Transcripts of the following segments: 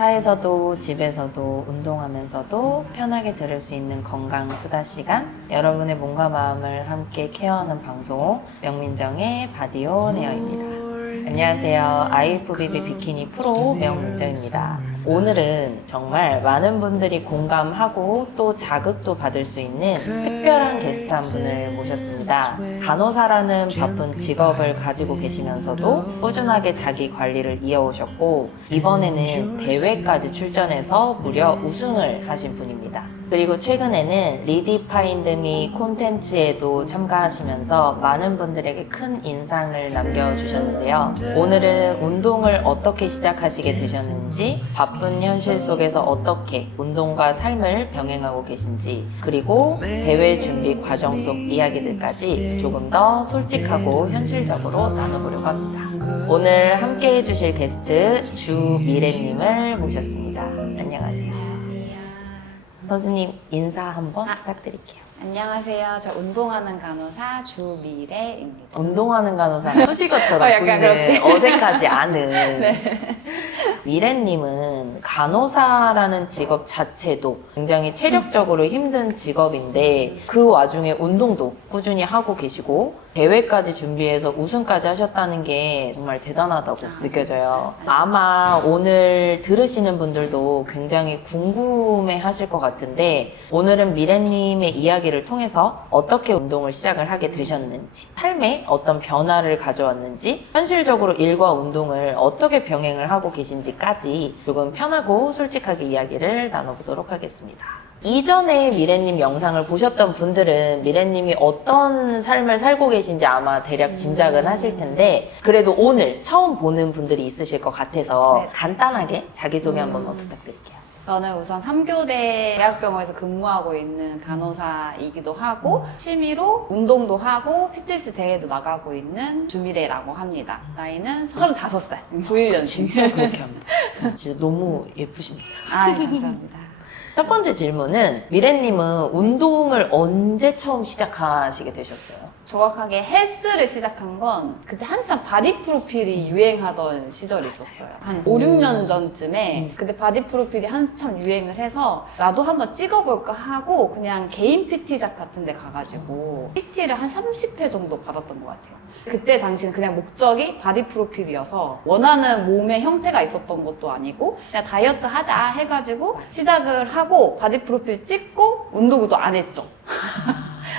차에서도 집에서도 운동하면서도 편하게 들을 수 있는 건강 수다 시간, 여러분의 몸과 마음을 함께 케어하는 방송 명민정의 바디오 네어입니다. 안녕하세요. IFBB 비키니 프로 명민정입니다. 오늘은 정말 많은 분들이 공감하고 또 자극도 받을 수 있는 특별한 게스트 한 분을 모셨습니다. 간호사라는 바쁜 직업을 가지고 계시면서도 꾸준하게 자기 관리를 이어오셨고, 이번에는 대회까지 출전해서 무려 우승을 하신 분입니다. 그리고 최근에는 리디파인드미 콘텐츠에도 참가하시면서 많은 분들에게 큰 인상을 남겨주셨는데요. 오늘은 운동을 어떻게 시작하시게 되셨는지, 바쁜 현실 속에서 어떻게 운동과 삶을 병행하고 계신지, 그리고 대회 준비 과정 속 이야기들까지 조금 더 솔직하고 현실적으로 나눠보려고 합니다. 오늘 함께 해주실 게스트 주미래님을 모셨습니다. 안녕하세요. 선수님 인사 한번 부탁드릴게요. 안녕하세요. 저 운동하는 간호사 주미래입니다. 운동하는 간호사 수식어처럼 약간 보이는 어색하지 않은 네. 미래님은 간호사라는 직업 자체도 굉장히 체력적으로 힘든 직업인데 그 와중에 운동도 꾸준히 하고 계시고 대회까지 준비해서 우승까지 하셨다는 게 정말 대단하다고 느껴져요. 아마 오늘 들으시는 분들도 굉장히 궁금해 하실 것 같은데, 오늘은 미래님의 이야기를 통해서 어떻게 운동을 시작을 하게 되셨는지, 삶에 어떤 변화를 가져왔는지, 현실적으로 일과 운동을 어떻게 병행을 하고 계신지까지 조금 편하고 솔직하게 이야기를 나눠보도록 하겠습니다. 이전에 미래님 영상을 보셨던 분들은 미래님이 어떤 삶을 살고 계신지 아마 대략 짐작은 하실 텐데, 그래도 오늘 처음 보는 분들이 있으실 것 같아서 네. 간단하게 자기소개 한 번만 부탁드릴게요. 저는 우선 3교대 대학병원에서 근무하고 있는 간호사이기도 하고, 취미로 운동도 하고 피트니스 대회도 나가고 있는 주미래라고 합니다. 나이는 35살, 91년생. 진짜 그렇게 합니다. 진짜 너무 예쁘십니다. 아, 감사합니다. 첫 번째 질문은, 미래님은 운동을 언제 처음 시작하시게 되셨어요? 정확하게 헬스를 시작한 건 그때 한참 바디 프로필이 유행하던 시절이 있었어요. 한 5, 6년 전쯤에 그때 바디 프로필이 한참 유행을 해서 나도 한번 찍어볼까 하고 그냥 개인 PT샵 같은 데 가가지고 PT를 한 30회 정도 받았던 것 같아요. 그때 당시는 그냥 목적이 바디 프로필이어서 원하는 몸의 형태가 있었던 것도 아니고 그냥 다이어트 하자 해가지고 시작을 하고 바디 프로필 찍고 운동도 안 했죠.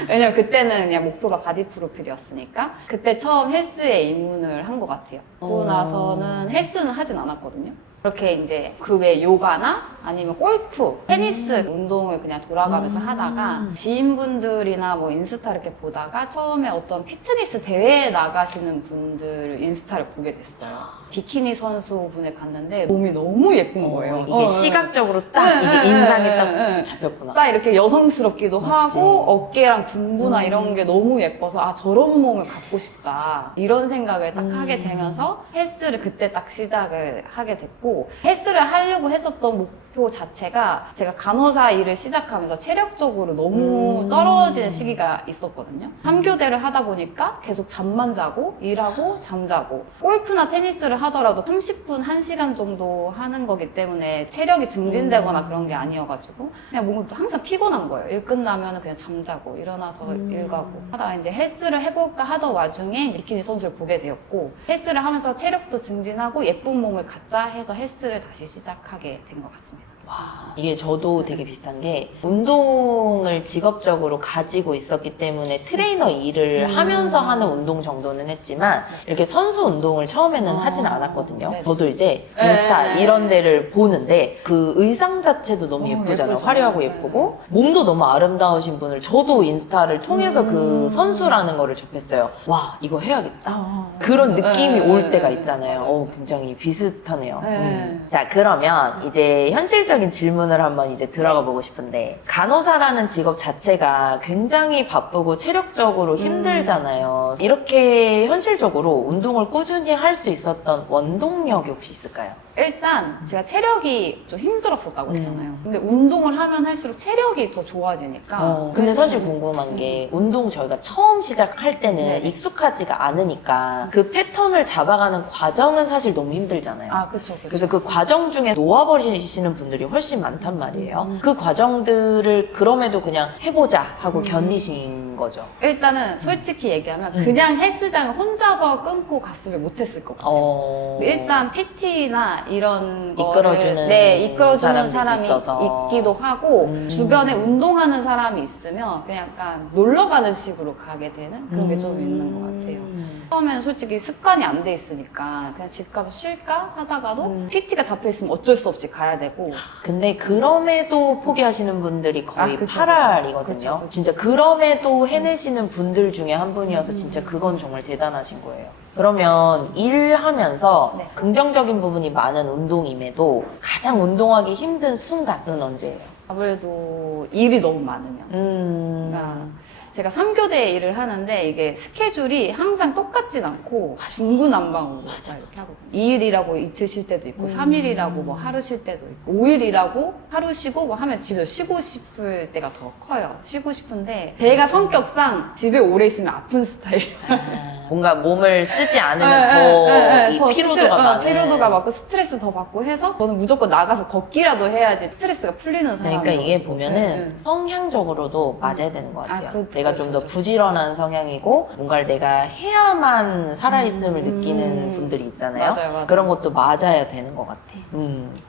왜냐면 그때는 그냥 목표가 바디 프로필이었으니까 그때 처음 헬스에 입문을 한 것 같아요. 그러고 나서는 헬스는 하진 않았거든요. 그렇게 이제 그 외 요가나 아니면 골프, 테니스 운동을 그냥 돌아가면서 하다가 지인분들이나 뭐 인스타 이렇게 보다가 처음에 어떤 피트니스 대회에 나가시는 분들 인스타를 보게 됐어요. 비키니 선수분을 봤는데 몸이 너무 예쁜 거예요. 이게 시각적으로 딱 이게 인상이 딱 잡혔구나. 딱 이렇게 여성스럽기도 맞지. 하고 어깨랑 둔부나 이런 게 너무 예뻐서 아 저런 몸을 갖고 싶다 이런 생각을 딱 하게 되면서 헬스를 그때 딱 시작을 하게 됐고, 헬스를 하려고 했었던 목표 자체가 제가 간호사 일을 시작하면서 체력적으로 너무 떨어지는 시기가 있었거든요. 3교대를 하다 보니까 계속 잠만 자고 일하고 잠자고, 골프나 테니스를 하더라도 30분, 1시간 정도 하는 거기 때문에 체력이 증진되거나 그런 게 아니어가지고 그냥 몸이 항상 피곤한 거예요. 일 끝나면 그냥 잠자고 일어나서 일 가고 하다가 이제 헬스를 해볼까 하던 와중에 비키니 선수를 보게 되었고, 헬스를 하면서 체력도 증진하고 예쁜 몸을 갖자 해서 헬스를 다시 시작하게 된 것 같습니다. 와, 이게 저도 되게 비슷한 게, 운동을 직업적으로 가지고 있었기 때문에 트레이너 일을 하면서 하는 운동 정도는 했지만 이렇게 선수 운동을 처음에는 하진 않았거든요. 네. 저도 이제 인스타 이런 데를 보는데 그 의상 자체도 너무 예쁘잖아요. 예쁘죠. 화려하고 네. 예쁘고 몸도 너무 아름다우신 분을 저도 인스타를 통해서 그 선수라는 거를 접했어요. 와, 이거 해야겠다. 그런 느낌이 올 때가 있잖아요. 굉장히 비슷하네요. 자, 그러면 이제 현실적인 질문을 한번 이제 들어가 보고 싶은데, 간호사라는 직업 자체가 굉장히 바쁘고 체력적으로 힘들잖아요. 이렇게 현실적으로 운동을 꾸준히 할 수 있었던 원동력이 혹시 있을까요? 일단 제가 체력이 좀 힘들었었다고 했잖아요. 근데 운동을 하면 할수록 체력이 더 좋아지니까. 근데 사실 궁금한 게 운동 저희가 처음 시작할 때는 네. 익숙하지가 않으니까 그 패턴을 잡아가는 과정은 사실 너무 힘들잖아요. 아, 그쵸. 그래서 그 과정 중에 놓아버리시는 분들이 훨씬 많단 말이에요. 그 과정들을 그럼에도 그냥 해보자 하고 견디신 거죠. 일단은 솔직히 얘기하면 그냥 헬스장을 혼자서 끊고 갔으면 못했을 것 같아요. 일단 PT나 이런 이끌어주는 거를, 네, 이끌어주는 사람들이 사람이 있어서. 있기도 하고 주변에 운동하는 사람이 있으면 그냥 약간 놀러 가는 식으로 가게 되는 그런 게 좀 있는 것 같아요. 처음에는 솔직히 습관이 안 돼 있으니까 그냥 집 가서 쉴까 하다가도 PT가 잡혀 있으면 어쩔 수 없이 가야 되고. 근데 그럼에도 포기하시는 분들이 거의 그쵸, 8할이거든요. 그쵸. 진짜 그럼에도 해내시는 분들 중에 한 분이어서 진짜 그건 정말 대단하신 거예요. 그러면 일하면서 네. 긍정적인 부분이 많은 운동임에도 가장 운동하기 힘든 순간은 언제예요? 아무래도 일이 너무 많으면. 그러니까 제가 3교대 일을 하는데 이게 스케줄이 항상 똑같진 않고 중구난방으로 이렇게 하거든요. 2일이라고 드실 때도 있고 3일이라고 뭐 하루 쉴 때도 있고 5일이라고 하루 쉬고 뭐 하면 집에 쉬고 싶을 때가 더 커요. 쉬고 싶은데 제가 성격상 집에 오래 있으면 아픈 스타일이에요. 뭔가 몸을 쓰지 않으면 더 이 피로도가 많은. 피로도가 많고 스트레스 더 받고 해서 저는 무조건 나가서 걷기라도 해야지 스트레스가 풀리는 사람이에요. 그러니까 이게 보면은 성향적으로도 맞아야 되는 것 같아요. 내가 좀 더 부지런한 성향이고 뭔가를 내가 해야만 살아있음을 느끼는 분들이 있잖아요. 맞아요. 그런 것도 맞아야 되는 것 같아.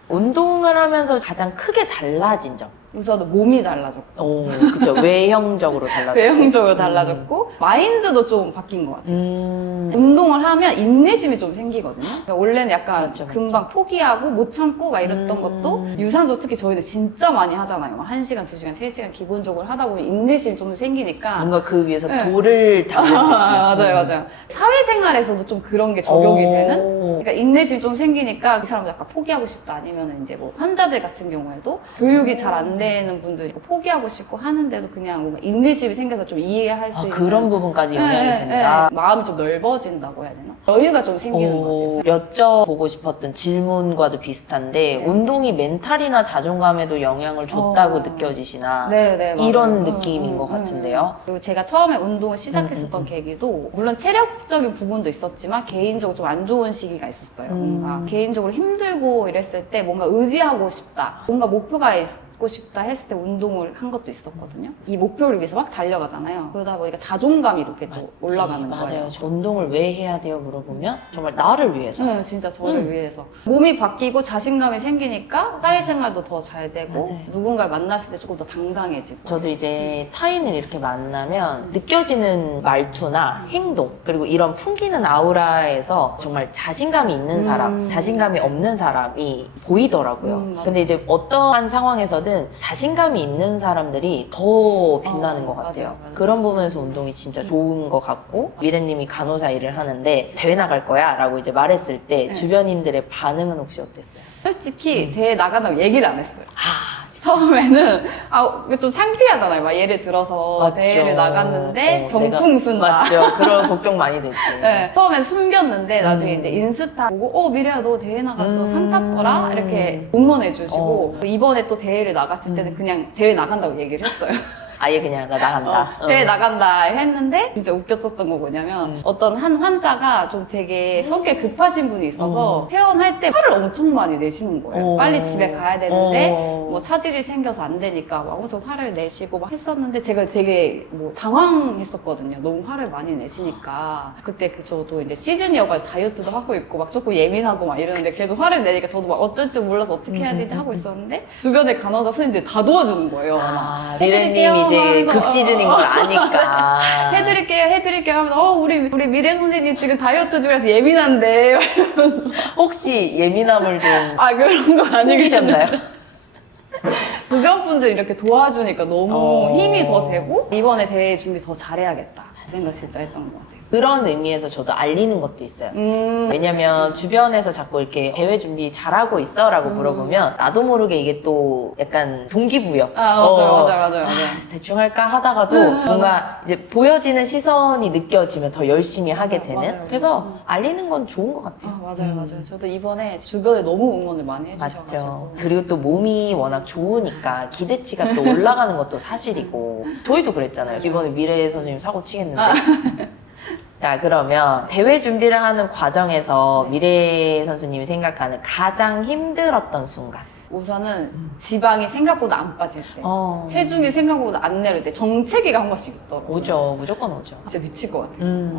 운동을 하면서 가장 크게 달라진 점. 우선 몸이 달라졌고 그쵸. 외형적으로 달라졌고. 외형적으로 달라졌고 마인드도 좀 바뀐 것 같아요. 운동을 하면 인내심이 좀 생기거든요. 그러니까 원래는 약간 맞죠. 금방 포기하고 못 참고 막 이랬던 것도 유산소 특히 저희는 진짜 많이 하잖아요. 막 1시간, 2시간, 3시간 기본적으로 하다 보니 인내심이 좀 생기니까 뭔가 그 위에서 돌을 담는 느낌. 맞아요. 사회생활에서도 좀 그런 게 적용이 되는? 그러니까 인내심이 좀 생기니까 이 사람도 약간 포기하고 싶다. 아니면 이제 뭐 환자들 같은 경우에도 교육이 잘 안 되는 분들이 포기하고 싶고 하는데도 그냥 뭔가 인내심이 생겨서 좀 이해할 수 있는 그런 부분까지 영향이 된다. 마음이 좀 넓어진다고 해야 되나? 여유가 좀 생기는 것 같아요. 여쭤보고 싶었던 질문과도 비슷한데 운동이 멘탈이나 자존감에도 영향을 줬다고 느껴지시나 네, 맞아요. 이런 느낌인 것 같은데요. 그리고 제가 처음에 운동을 시작했었던 계기도 물론 체력적인 부분도 있었지만 개인적으로 좀 안 좋은 시기가 있었어요. 뭔가 개인적으로 힘들고 이랬을 때 뭔가 의지하고 싶다. 뭔가 목표가 있고 싶다 했을 때 운동을 한 것도 있었거든요. 이 목표를 위해서 막 달려가잖아요. 그러다 보니까 자존감이 이렇게 또 올라가는 거예요. 맞아요. 운동을 왜 해야 돼요? 물어보면 정말 나를 위해서. 네, 진짜 저를 위해서. 몸이 바뀌고 자신감이 생기니까 사회생활도 더 잘 되고 맞아요. 누군가를 만났을 때 조금 더 당당해지고. 저도 이제 타인을 이렇게 만나면 느껴지는 말투나 행동 그리고 이런 풍기는 아우라에서 정말 자신감이 있는 사람, 자신감이 없는 사람이 보이더라고요. 맞아요. 근데 이제 어떠한 상황에서든 자신감이 있는 사람들이 더 빛나는 것 같아요. 맞아요. 그런 부분에서 운동이 진짜 좋은 것 같고 미래님이 간호사 일을 하는데 대회 나갈 거야 라고 이제 말했을 때 주변인들의 반응은 혹시 어땠어요? 솔직히 대회 나간다고 얘기를 안 했어요. 처음에는 이거 좀 창피하잖아요. 막 예를 들어서 맞죠. 대회를 나갔는데 내가- 병풍 쓴다. 맞죠. 그런 걱정 많이 되지. 네. 처음엔 숨겼는데 나중에 이제 인스타 보고 미래야 너 대회 나가서 상 탔더라 이렇게 응원해 주시고 이번에 또 대회를 나갔을 때는 그냥 대회 나간다고 얘기를 했어요. 아예 그냥 나 나간다. 대회 나간다 했는데 진짜 웃겼었던 거 뭐냐면 어떤 한 환자가 좀 되게 성격이 급하신 분이 있어서 퇴원할 때 화를 엄청 많이 내시는 거예요. 빨리 집에 가야 되는데 뭐 차질이 생겨서 안 되니까 막 엄청 화를 내시고 막 했었는데 제가 되게 뭐 당황했었거든요. 너무 화를 많이 내시니까 그때 저도 이제 시즌이어가지고 다이어트도 하고 있고 막 조금 예민하고 막 이러는데 걔도 화를 내니까 저도 막 어쩔 줄 몰라서 어떻게 해야 되지 하고 있었는데 주변에 간호사 선생님들이 다 도와주는 거예요. 미래님 이제 하면서, 극시즌인 걸 아니까. 해드릴게요 하면서 우리 미래 선생님 지금 다이어트 중이라서 예민한데 혹시 예민함을 좀 그런 거 숨기셨나요? 주변 분들 이렇게 도와주니까 너무 힘이 더 되고 이번에 대회 준비 더 잘해야겠다 그 생각 진짜 했던 것 같아요. 그런 의미에서 저도 알리는 것도 있어요. 왜냐면 주변에서 자꾸 이렇게 대회 준비 잘하고 있어? 라고 물어보면 나도 모르게 이게 또 약간 동기부여. 맞아요. 대충 할까 하다가도 뭔가 이제 보여지는 시선이 느껴지면 더 열심히 하게 되는. 맞아요. 그래서 알리는 건 좋은 것 같아요. 맞아요. 저도 이번에 주변에 너무 응원을 많이 맞죠. 해주셔가지고. 그리고 또 몸이 워낙 좋으니까 기대치가 또 올라가는 것도 사실이고 저희도 그랬잖아요. 이번에 미래 선생님 사고 치겠는데. 자, 그러면 대회 준비를 하는 과정에서 미래 선수님이 생각하는 가장 힘들었던 순간. 우선은 지방이 생각보다 안 빠질 때, 체중이 생각보다 안 내릴 때 정체기가 한 번씩 있더라고요. 오죠. 무조건 오죠. 진짜 미칠 것 같아요.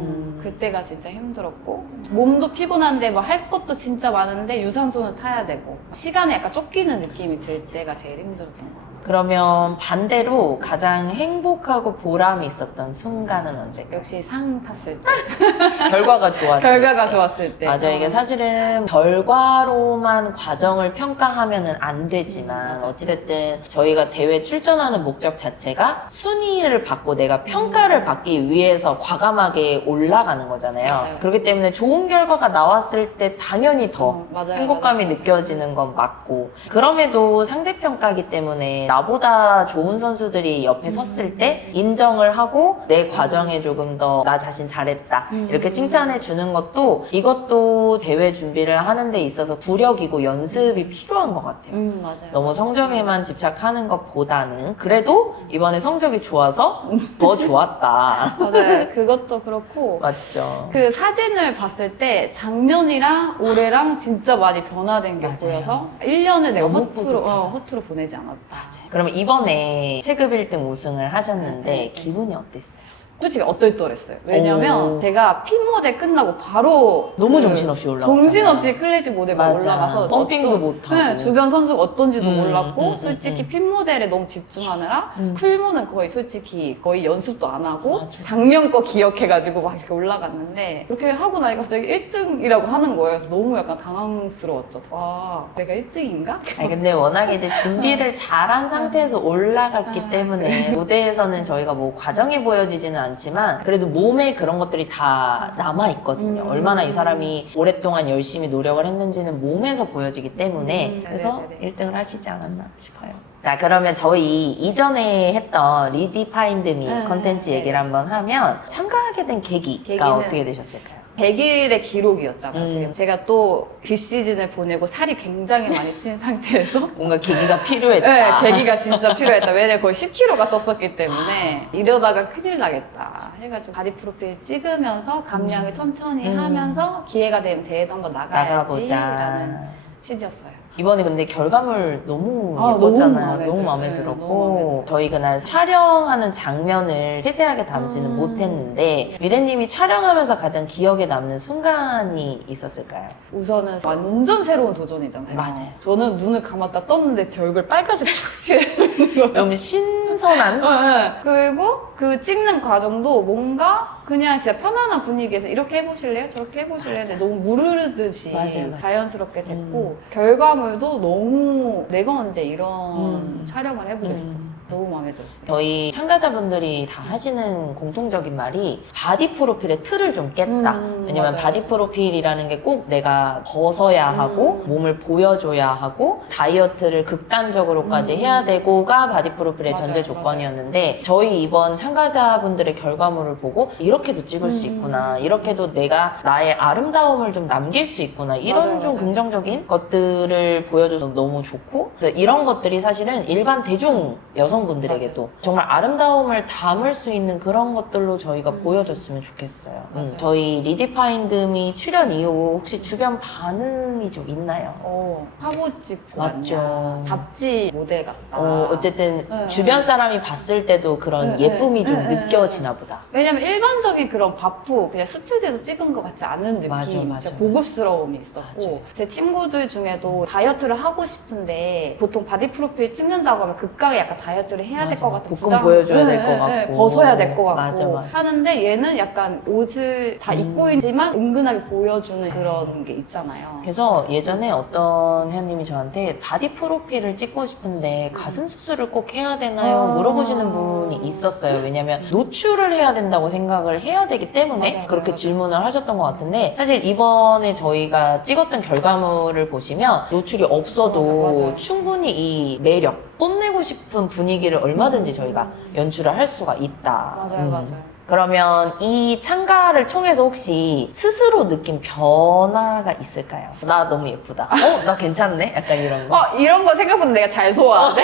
그때가 진짜 힘들었고, 몸도 피곤한데 뭐 할 것도 진짜 많은데 유산소는 타야 되고, 시간에 약간 쫓기는 느낌이 들 때가 제일 힘들었던 것 같아요. 그러면 반대로 가장 행복하고 보람이 있었던 순간은 언제일까요? 역시 상 탔을 때, 결과가 좋았을 결과가 좋았을 때. 맞아요. 이게 사실은 결과로만 과정을 평가하면은 안 되지만 어찌됐든 저희가 대회 출전하는 목적 자체가 순위를 받고 내가 평가를 받기 위해서 과감하게 올라가는 거잖아요. 맞아요. 그렇기 때문에 좋은 결과가 나왔을 때 당연히 더 맞아요. 행복감이 느껴지는 건 맞고 그럼에도 상대평가이기 때문에 나보다 좋은 선수들이 옆에 섰을 때 인정을 하고 내 과정에 조금 더 나 자신 잘했다 이렇게 칭찬해 주는 것도 이것도 대회 준비를 하는 데 있어서 구력이고 연습이 필요한 것 같아요. 맞아요. 너무 성적에만 집착하는 것보다는 그래도 이번에 성적이 좋아서 더 좋았다. 맞아요. 그것도 그렇고 맞죠. 그 사진을 봤을 때 작년이랑 올해랑 진짜 많이 변화된 게 맞아요. 보여서 1년을 내가 너무 허투루, 뿌듯하죠. 허투루 보내지 않았다. 맞아요. 그러면 이번에 체급 1등 우승을 하셨는데 기분이 어땠어요? 솔직히 어떨떨했어요. 왜냐면 오. 제가 핀 모델 끝나고 바로 너무 그 정신없이 올라갔잖아요. 정신없이 클래식 모델만 맞아. 올라가서 펌핑도 어떤- 못하고. 네, 주변 선수가 어떤지도 음, 몰랐고 솔직히 핀 모델에 너무 집중하느라 풀모는 거의 솔직히 거의 연습도 안 하고 맞아. 작년 거 기억해가지고 막 이렇게 올라갔는데 그렇게 하고 나니까 갑자기 1등이라고 하는 거예요. 그래서 너무 약간 당황스러웠죠. 와, 내가 1등인가? 아니 근데 워낙에 이제 준비를 잘한 상태에서 올라갔기 때문에 무대에서는 저희가 뭐 과정이 보여지지는 않지만 그래도 몸에 그런 것들이 다 남아있거든요. 얼마나 이 사람이 오랫동안 열심히 노력을 했는지는 몸에서 보여지기 때문에 그래서 네네네. 1등을 하시지 않았나 싶어요. 자, 그러면 저희 이전에 했던 리디파인드 미 네, 컨텐츠 네. 얘기를 한번 하면 참가하게 된 계기가 계기는 어떻게 되셨을까요? 100일의 기록이었잖아요. 제가 또 비시즌을 보내고 살이 굉장히 많이 찐 상태에서 뭔가 계기가 필요했다. 네, 계기가 진짜 필요했다. 왜냐면 거의 10kg가 쪘었기 때문에 이러다가 큰일 나겠다 해가지고 바디 프로필 찍으면서 감량을 천천히 하면서 기회가 되면 대회도 한번 나가야지 라는 취지였어요. 이번에 근데 결과물 너무 아, 예뻤잖아요. 너무 너무 마음에 마음에 들어요. 들었고 너무 마음에 들어요. 저희 그날 촬영하는 장면을 세세하게 담지는 못했는데 미래님이 촬영하면서 가장 기억에 남는 순간이 있었을까요? 우선은 완전 새로운 도전이잖아요. 맞아요. 저는 눈을 감았다 떴는데 제 얼굴 빨간색 쫙 칠해있는 거예요. 너무 신선한? 그리고 그 찍는 과정도 뭔가 그냥 진짜 편안한 분위기에서 이렇게 해보실래요? 저렇게 해보실래요? 근데 너무 무르르듯이 맞아요. 자연스럽게 됐고 결과물도 너무 내가 언제 이런 촬영을 해보겠어. 너무 마음에 들었어요. 저희 참가자분들이 다 하시는 공통적인 말이 바디 프로필의 틀을 좀 깼다. 왜냐면 맞아요. 바디 프로필이라는 게 꼭 내가 벗어야 하고 몸을 보여줘야 하고 다이어트를 극단적으로까지 해야 되고가 바디 프로필의 맞아요, 전제 조건이었는데 저희 이번 참가자분들의 결과물을 보고 이렇게도 찍을 수 있구나. 이렇게도 내가 나의 아름다움을 좀 남길 수 있구나. 이런 맞아요, 좀 맞아요. 긍정적인 것들을 보여줘서 너무 좋고 이런 것들이 사실은 일반 대중 여성분들에게도 정말 아름다움을 담을 수 있는 그런 것들로 저희가 보여줬으면 좋겠어요. 맞아요. 저희 리디파인드미 출연 이후 혹시 주변 반응이 좀 있나요? 화보 찍고 맞죠. 왔냐. 잡지 모델 같다. 어쨌든 네, 주변 사람이 봤을 때도 그런 네, 예쁨이 좀 네, 느껴지나 보다. 왜냐면 일반적인 그런 바프 그냥 스튜디오에서 찍은 것 같지 않은 느낌 맞아, 맞아. 진짜 고급스러움이 있었고 맞아. 제 친구들 중에도 다이어트를 하고 싶은데 보통 바디 프로필 찍는다고 하면 극강의 약간 다이어트 다이어트를 해야 될 맞아. 것 같은 복근 보여줘야 될 것 같고. 벗어야 될 것 같고 맞아, 맞아. 하는데 얘는 약간 옷을 다 입고 있지만 은근하게 보여주는 그런 게 있잖아요. 그래서 예전에 어떤 회원님이 저한테 바디 프로필을 찍고 싶은데 가슴 수술을 꼭 해야 되나요? 물어보시는 분이 있었어요. 왜냐면 노출을 해야 된다고 생각을 해야 되기 때문에 맞아요, 그렇게 맞아요. 질문을 하셨던 것 같은데 사실 이번에 저희가 찍었던 결과물을 보시면 노출이 없어도 맞아요. 충분히 이 매력, 뽐내고 싶은 분위기를 얼마든지 저희가 연출을 할 수가 있다. 맞아요, 맞아요. 그러면 이 참가를 통해서 혹시 스스로 느낀 변화가 있을까요? 나 너무 예쁘다. 나 괜찮네? 약간 이런 거. 이런 거 생각보다 내가 잘 소화하네.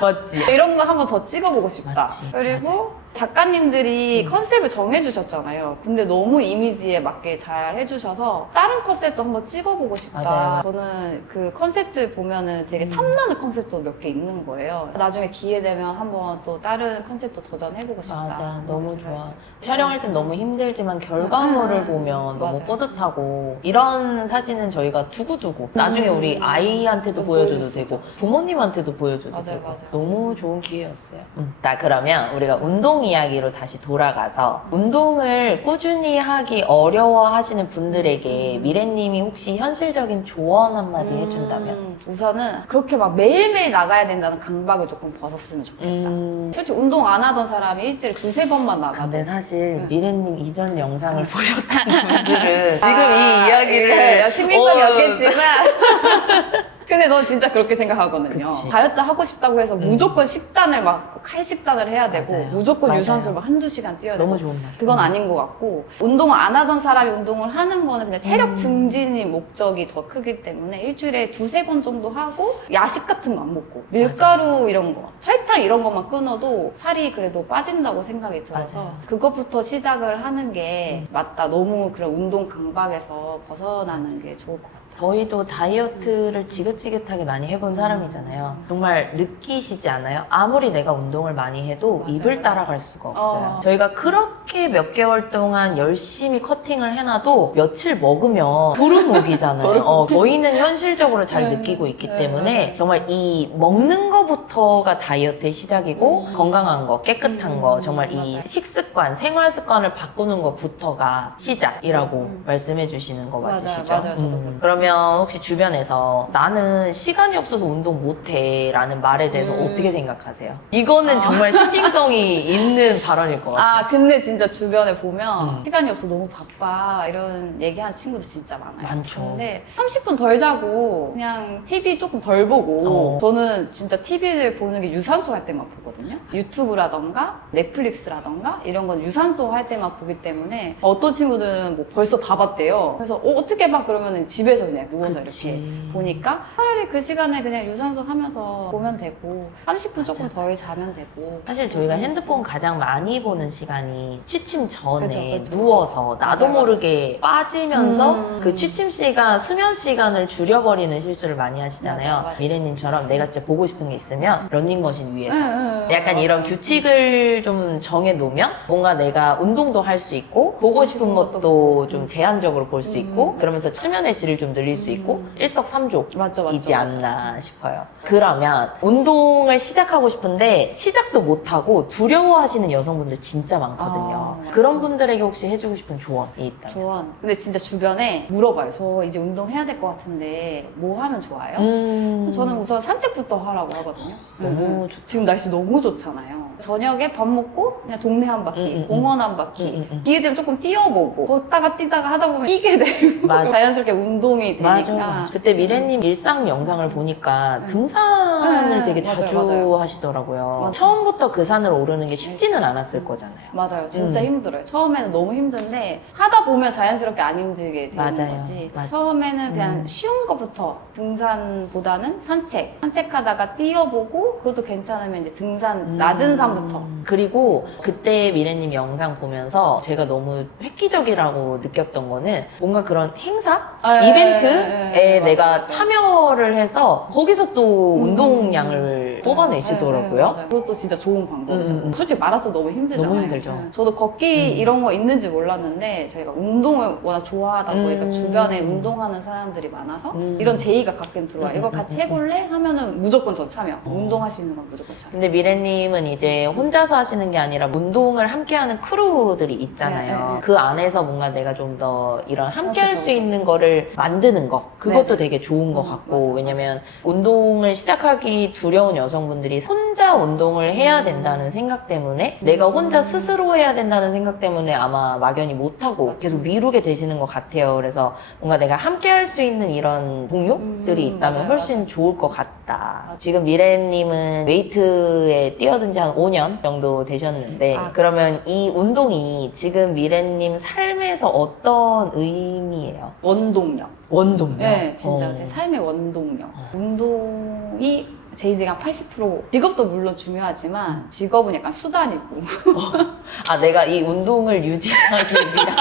맞지? 이런 거 한번 더 찍어보고 싶다. 맞지, 그리고 작가님들이 컨셉을 정해주셨잖아요. 근데 너무 이미지에 맞게 잘 해주셔서 다른 컨셉도 한번 찍어보고 싶다. 맞아요. 저는 그 컨셉들 보면은 되게 탐나는 컨셉도 몇 개 있는 거예요. 나중에 기회 되면 한번 또 다른 컨셉도 도전해보고 싶다. 맞아, 너무 그런 좋아. 생각이 촬영할 땐 너무 힘들지만 결과물을 보면 너무 맞아요. 뿌듯하고 이런 사진은 저희가 두고두고 나중에 우리 아이한테도 좀 보여줘도 보여줄 수 되고 있죠. 부모님한테도 보여줘도 맞아요, 되고 맞아요. 너무 좋은 기회였어요. 자, 그러면 우리가 운동 이야기로 다시 돌아가서 운동을 꾸준히 하기 어려워하시는 분들에게 미래님이 혹시 현실적인 조언 한마디 해준다면? 우선은 그렇게 막 매일매일 나가야 된다는 강박을 조금 벗었으면 좋겠다. 솔직히 운동 안 하던 사람이 일주일에 2-3번만 나가도 근데 사실 미래님 이전 영상을 보셨던 분들은 지금 이 이야기를 신빙성이 없겠지만 근데 저는 진짜 그렇게 생각하거든요. 그치. 다이어트 하고 싶다고 해서 무조건 식단을 막 칼식단을 해야 되고 맞아요. 무조건 맞아요. 유산소를 막 1-2시간 뛰어야 되고 너무 좋은 말. 그건 아닌 것 같고 운동을 안 하던 사람이 운동을 하는 거는 그냥 체력 증진이 목적이 더 크기 때문에 일주일에 2-3번 정도 하고 야식 같은 거 안 먹고 밀가루 이런 거 설탕 이런 것만 끊어도 살이 그래도 빠진다고 생각이 들어서 맞아요. 그것부터 시작을 하는 게 맞다. 너무 그런 운동 강박에서 벗어나는 게 좋을 것 같아요. 저희도 다이어트를 지긋지긋하게 많이 해본 사람이잖아요. 정말 느끼시지 않아요? 아무리 내가 운동을 많이 해도 맞아요. 입을 따라갈 수가 없어요. 어. 저희가 그렇게 몇 개월 동안 열심히 커팅을 해놔도 며칠 먹으면 도루묵이잖아요. 저희는 현실적으로 잘 느끼고 있기 때문에 정말 이 먹는 거부터가 다이어트의 시작이고 건강한 거, 깨끗한 거, 정말 이 맞아요. 식습관, 생활 습관을 바꾸는 것부터가 시작이라고 말씀해 주시는 거 맞으시죠? 맞아요. 저도 그렇게. 그러면 혹시 주변에서 나는 시간이 없어서 운동 못해 라는 말에 대해서 어떻게 생각하세요? 이거는 정말 신빙성이 있는 발언일 것 같아요. 근데 진짜 주변에 보면 시간이 없어 너무 바빠 이런 얘기하는 친구들 진짜 많아요. 많죠. 근데 30분 덜 자고 그냥 TV 조금 덜 보고 저는 진짜 TV를 보는 게 유산소 할 때만 보거든요. 유튜브라던가 넷플릭스라던가 이런 건 유산소 할 때만 보기 때문에 어떤 친구들은 뭐 벌써 다 봤대요. 그래서 어떻게 봐? 그러면 집에서 그냥 누워서 그치. 이렇게 보니까 차라리 그 시간에 그냥 유산소 하면서 보면 되고 30분 조금 덜 자면 되고 사실 저희가 핸드폰 가장 많이 보는 시간이 취침 전에 그쵸, 그쵸, 누워서 나도 맞아요, 모르게 빠지면서 그 취침 시간, 수면 시간을 줄여버리는 실수를 많이 하시잖아요. 맞아요. 미래님처럼 내가 진짜 보고 싶은 게 있으면 러닝머신 위에서 약간 맞아요. 이런 규칙을 좀 정해놓으면 뭔가 내가 운동도 할 수 있고 보고 싶은 것도 좀 제한적으로 볼 수 있고 그러면서 수면의 질을 좀 늘릴 수 있고 일석삼조이지 맞죠. 않나 싶어요. 그러면 운동을 시작하고 싶은데 시작도 못하고 두려워하시는 여성분들 진짜 많거든요. 맞아요. 그런 분들에게 혹시 해주고 싶은 조언이 있다면? 조언. 근데 진짜 주변에 물어봐요. 저 이제 운동해야 될 것 같은데 뭐 하면 좋아요? 저는 우선 산책부터 하라고 하거든요. 너무 좋다. 지금 날씨 너무 좋잖아요. 저녁에 밥 먹고 그냥 동네 한 바퀴, 공원 한 바퀴, 기회 되면 조금 뛰어보고 걷다가 뛰다가 하다 보면 뛰게 되고 맞아. 자연스럽게 운동이 되니까 맞아. 그때 미래님 일상 영상을 보니까 등산을 되게 맞아요, 자주 맞아요. 하시더라고요. 맞아요. 처음부터 그 산을 오르는 게 쉽지는 않았을 거잖아요. 맞아요. 진짜 힘들어요. 처음에는 너무 힘든데 하다 보면 자연스럽게 안 힘들게 되는 맞아요. 거지. 맞아요. 처음에는 그냥 쉬운 것부터 등산보다는 산책하다가 뛰어보고 그것도 괜찮으면 이제 등산 낮은 산부터 그리고 그때 미래님 영상 보면서 제가 너무 획기적이라고 느꼈던 거는 뭔가 그런 행사? 이벤트에 내가 참여를 해서 거기서 또 운동량을 뽑아내시더라고요. 네, 맞아요. 그것도 진짜 좋은 방법이죠. 솔직히 마라톤 너무 힘들잖아요. 너무 힘들죠. 네. 저도 걷기 이런 거 있는지 몰랐는데 저희가 운동을 워낙 좋아하다 보니까 주변에 운동하는 사람들이 많아서 이런 제의가 가끔 들어와요. 이거 같이 해볼래? 하면은 무조건 저 참여. 운동할 수 있는 건 무조건 참여. 근데 미래님은 이제 혼자서 하시는 게 아니라 운동을 함께하는 크루들이 있잖아요. 네. 그 안에서 뭔가 내가 좀 더 이런 함께 할 그쵸, 수 그쵸. 있는 거를 만드는 거. 그것도 네. 되게 좋은 것 같고. 맞아, 왜냐면 운동을 시작하기 두려운 여성분들이 혼자 운동을 해야 된다는 생각 때문에 내가 혼자 스스로 해야 된다는 생각 때문에 아마 막연히 못하고 맞아. 계속 미루게 되시는 것 같아요. 그래서 뭔가 내가 함께 할 수 있는 이런 동료들이 있다면 맞아요, 훨씬 맞아요. 좋을 것 같다. 지금 미래님은 웨이트에 뛰어든 지 한 5년 정도 되셨는데 그러면 이 운동이 지금 미래님 삶에서 어떤 의미예요? 원동력. 원동력? 네, 진짜 제 삶의 원동력. 운동이 제 인생 한80%. 직업도 물론 중요하지만 직업은 약간 수단이고. 아, 내가 이 운동을 유지하기 위한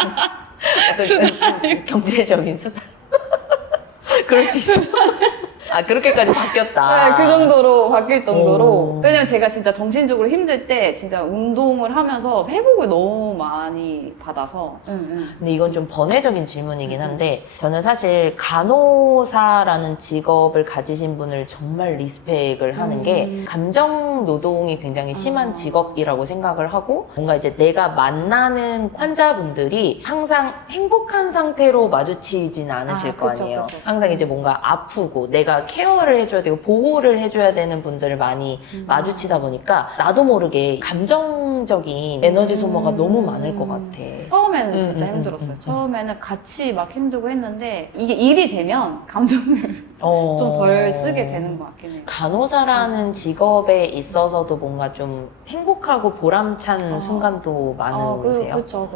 어떤 경제적인 수단. 그럴 수 있어. 아, 그렇게까지 바뀌었다. 네, 그 정도로 바뀔 정도로. 오. 왜냐면 제가 진짜 정신적으로 힘들 때 진짜 운동을 하면서 회복을 너무 많이 받아서. 근데 이건 좀 번외적인 질문이긴 한데 저는 사실 간호사라는 직업을 가지신 분을 정말 리스펙을 하는 게 감정 노동이 굉장히 심한 직업이라고 생각을 하고 뭔가 이제 내가 만나는 환자분들이 항상 행복한 상태로 마주치진 않으실 거 그쵸, 아니에요. 그쵸. 항상 이제 뭔가 아프고 내가 케어를 해줘야 되고 보호를 해줘야 되는 분들을 많이 마주치다 보니까 나도 모르게 감정적인 에너지 소모가 너무 많을 것 같아. 처음에는 진짜 힘들었어요. 처음에는 같이 막 힘들고 했는데 이게 일이 되면 감정을 좀 덜 쓰게 되는 것 같긴 해요. 간호사라는 직업에 있어서도 뭔가 좀 행복하고 보람찬 순간도 많으세요? 그쵸.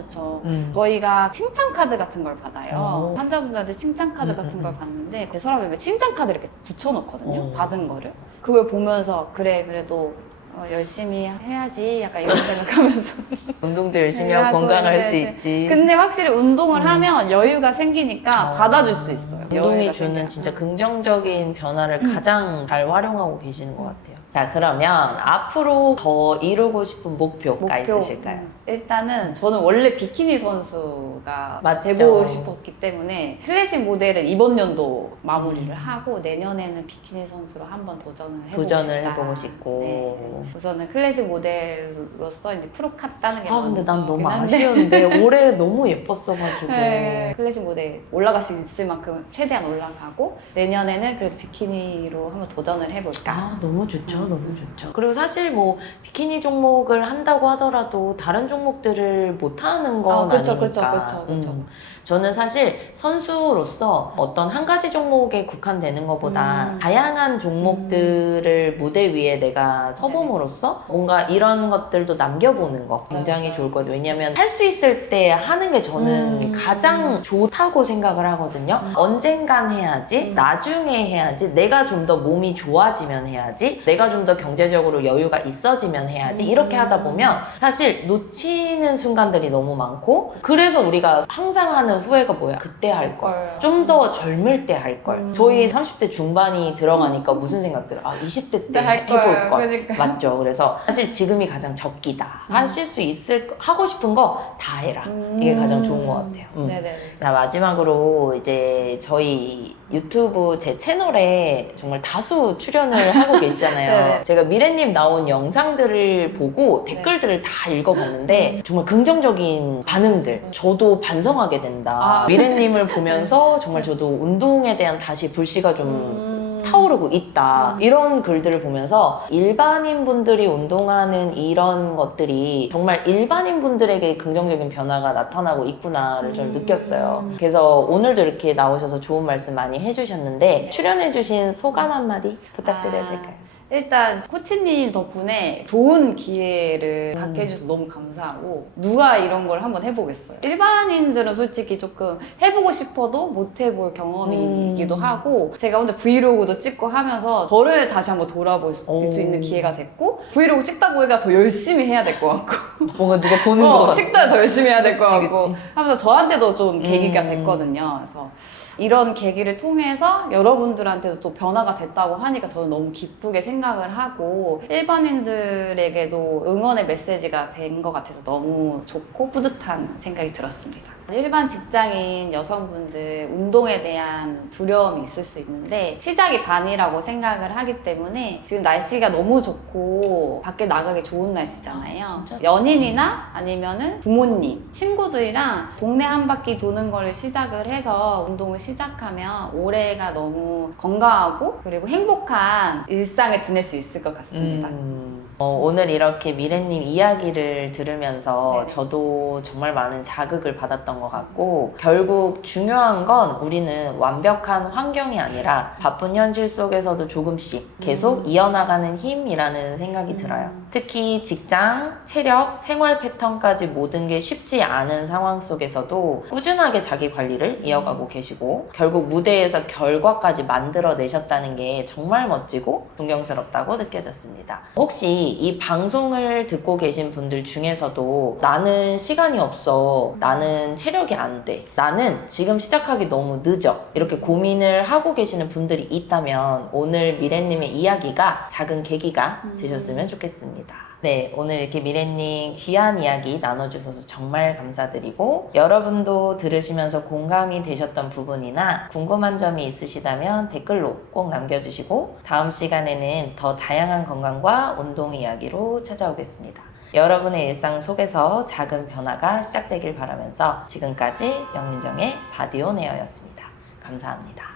저희가 칭찬 카드 같은 걸 받아요. 오. 환자분들한테 칭찬 카드 같은 걸 받는데 제 서랍에 칭찬 카드 이렇게 붙여놓거든요. 오. 받은 거를. 그걸 보면서 그래 그래도 열심히 해야지 약간 이런 생각하면서 운동도 열심히 네, 하고 건강할 그래야지. 수 있지. 근데 확실히 운동을 하면 여유가 생기니까 받아줄 수 있어요. 운동이 여유가 주는 생겨요. 진짜 긍정적인 변화를 가장 잘 활용하고 계시는 것 같아요. 자, 그러면 앞으로 더 이루고 싶은 목표가 있으실까요? 일단은 저는 원래 비키니 선수가 맞죠. 되고 싶었기 때문에 클래식 모델은 이번 연도 마무리를 하고 내년에는 비키니 선수로 한번 도전을 해보고 싶고. 네. 우선은 클래식 모델로서 이제 프로카 따는 게 아, 근데 난 너무 먼저긴 한데. 아쉬운데 올해 너무 예뻤어가지고. 네, 클래식 모델 올라갈 수 있을 만큼 최대한 올라가고 내년에는 그래도 비키니로 한번 도전을 해볼까. 아, 너무 좋죠. 너무 좋죠. 그리고 사실 뭐 비키니 종목을 한다고 하더라도 다른 종목들을 못하는 건 그쵸, 아니니까. 그쵸. 저는 사실 선수로서 어떤 한 가지 종목에 국한되는 것보다 다양한 종목들을 무대 위에 내가 서봄으로써 뭔가 이런 것들도 남겨보는 거 굉장히 좋을 것 같아요. 왜냐면 할 수 있을 때 하는 게 저는 가장 좋다고 생각을 하거든요. 언젠간 해야지, 나중에 해야지, 내가 좀 더 몸이 좋아지면 해야지, 내가 좀 더 경제적으로 여유가 있어지면 해야지 이렇게 하다 보면 사실 놓치는 순간들이 너무 많고 그래서 우리가 항상 하는 후회가 뭐야? 그때 할 걸. 좀 더 젊을 때 할 걸. 저희 30대 중반이 들어가니까 무슨 생각 들어? 아, 20대 때 해볼 걸. 그러니까. 맞죠? 그래서 사실 지금이 가장 적기다. 하실 수 있을 하고 싶은 거 다 해라. 이게 가장 좋은 것 같아요. 네네. 자, 마지막으로 이제 저희 유튜브 제 채널에 정말 다수 출연을 하고 계시잖아요. 네네. 제가 미래님 나온 영상들을 보고 댓글들을 다 읽어봤는데 정말 긍정적인 반응들, 저도 반성하게 된다. 미래님을 보면서 정말 저도 운동에 대한 다시 불씨가 좀 타오르고 있다. 이런 글들을 보면서 일반인 분들이 운동하는 이런 것들이 정말 일반인 분들에게 긍정적인 변화가 나타나고 있구나를 좀 느꼈어요. 그래서 오늘도 이렇게 나오셔서 좋은 말씀 많이 해주셨는데 출연해주신 소감 한마디 부탁드려도 될까요? 일단 코치님 덕분에 좋은 기회를 갖게 해주셔서 너무 감사하고 누가 이런 걸 한번 해보겠어요. 일반인들은 솔직히 조금 해보고 싶어도 못 해볼 경험이기도 하고 제가 혼자 브이로그도 찍고 하면서 저를 다시 한번 돌아볼 수 있는 기회가 됐고 브이로그 찍다 보니까 더 열심히 해야 될 것 같고 뭔가 누가 보는 거 같아. 식단 더 열심히 해야 될 것 그치, 같고 그치. 하면서 저한테도 좀 계기가 됐거든요. 그래서 이런 계기를 통해서 여러분들한테도 또 변화가 됐다고 하니까 저는 너무 기쁘게 생각을 하고 일반인들에게도 응원의 메시지가 된 것 같아서 너무 좋고 뿌듯한 생각이 들었습니다. 일반 직장인 여성분들 운동에 대한 두려움이 있을 수 있는데 시작이 반이라고 생각을 하기 때문에 지금 날씨가 너무 좋고 밖에 나가기 좋은 날씨잖아요. 진짜? 연인이나 아니면은 부모님, 친구들이랑 동네 한 바퀴 도는 거를 시작을 해서 운동을 시작하면 올해가 너무 건강하고 그리고 행복한 일상을 지낼 수 있을 것 같습니다. 오늘 이렇게 미래님 이야기를 들으면서 네. 저도 정말 많은 자극을 받았던 것 같고 결국 중요한 건 우리는 완벽한 환경이 아니라 바쁜 현실 속에서도 조금씩 계속 이어나가는 힘이라는 생각이 들어요. 특히 직장, 체력, 생활 패턴까지 모든 게 쉽지 않은 상황 속에서도 꾸준하게 자기 관리를 이어가고 계시고 결국 무대에서 결과까지 만들어내셨다는 게 정말 멋지고 존경스럽다고 느껴졌습니다. 혹시 이 방송을 듣고 계신 분들 중에서도 나는 시간이 없어, 나는 체력이 안 돼, 나는 지금 시작하기 너무 늦어 이렇게 고민을 하고 계시는 분들이 있다면 오늘 미래님의 이야기가 작은 계기가 되셨으면 좋겠습니다. 네, 오늘 이렇게 미래님 귀한 이야기 나눠주셔서 정말 감사드리고 여러분도 들으시면서 공감이 되셨던 부분이나 궁금한 점이 있으시다면 댓글로 꼭 남겨주시고 다음 시간에는 더 다양한 건강과 운동 이야기로 찾아오겠습니다. 여러분의 일상 속에서 작은 변화가 시작되길 바라면서 지금까지 명민정의 바디온 에어였습니다. 감사합니다.